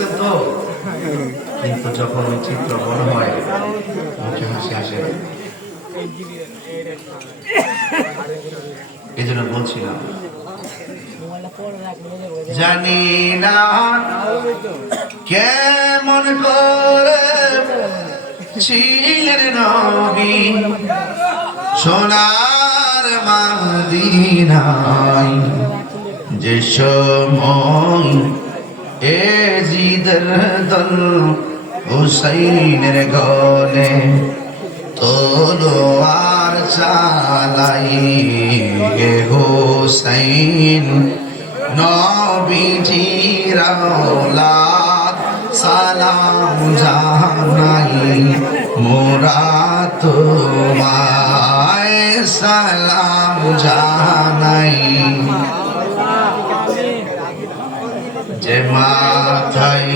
বলছেন তো, কিন্তু যখন ওই চিত্র বড় হয় মুখে হাসি আসে। এই জন্য বলছিলাম, জানি না কেমন করে ছিলেন নবী সোনার মদিনায়, যে সময় এজিদের দল হুসাইনের গলে তলোয়ার চালাই গে হুসাইন নবীজির আওলাদ সালাম জানাই মোরা তোমায় সালাম জানাই। যে মাথায়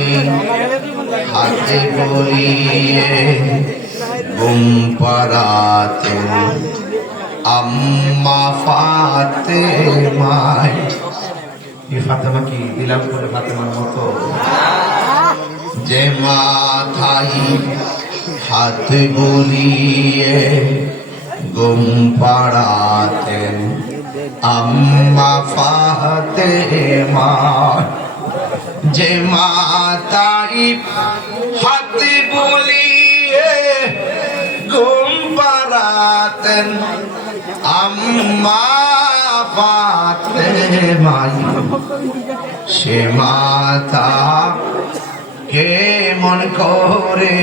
হাতে বলিয়ে ঘুম পাড়াতে আম্মা ফাতেমায়, এই ফাতেমা কি দিলাম করে ফাতেমার মতো? যে মাথায় হাতে বলিয়ে ঘুম পাড়াতেন আম্মা ফাতেমা, যে মাতাই হাতে বলিয়ে ঘুম পাড়াতেন আম্মা ফাতেমা, সে মাতা কেমন করে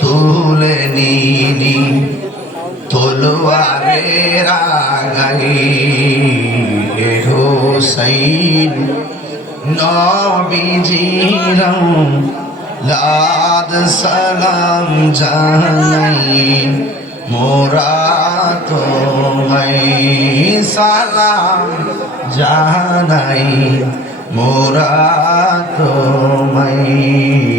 তুলে নিলি তলোয়ারের আগাই হুসাইন নবীজির লাদ সালাম জানাই মোরা তোমায় সালাম জানাই মোরা তোমায়।